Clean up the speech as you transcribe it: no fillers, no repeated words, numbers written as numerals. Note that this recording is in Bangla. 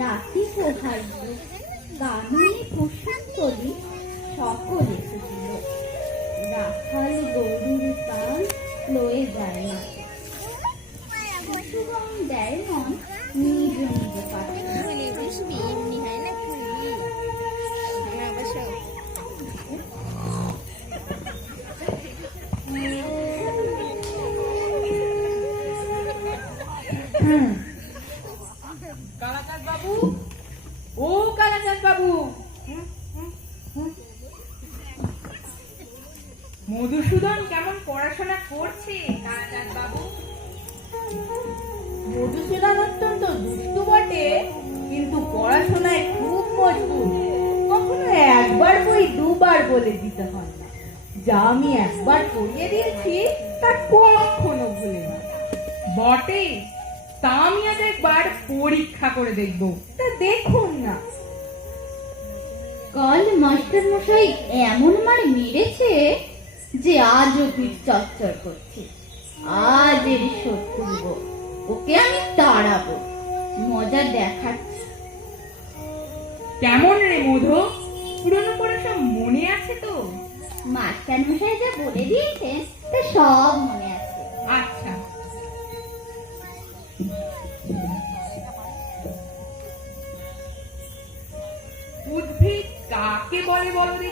রাতি কোথায় কাননে কুসুমতলি সকল এসেছিল। রাখাল গৌরীর প্রাণ লয়ে যায় না, শিশুগণ দেয় মন নিজ নিজ পাঠে। কালাচাঁদ বাবু, ও কালাচাঁদ বাবু, মধুসূদন কেমন পড়াশোনা করছে? কালাচাঁদ বাবু, মধুসূদন অত্যন্ত দুষ্টু বটে, কিন্তু পড়াশোনায় খুব মজবুত। কখনো একবার বই দুবার বলে দিতে হয় না। যা আমি একবার পড়িয়ে দিয়েছি তা কখনো ভুলে না। বটে, তা আমি আজ একবার পরীক্ষা করে দেখব। তা দেখুন না। কাল মাস্টার মশাই এমন মার মেরেছে যে আজও পিঠ চচ্চর করছে। আজ এর শোধ তুলব, ওকে আমি তাড়াবো, মজা দেখাচ্ছি। কেমন রে মধু, পুরনো পড়া সব মনে আছে তো? মাস্টার মশাই যা বলে দিয়েছে তা সব মনে আছে।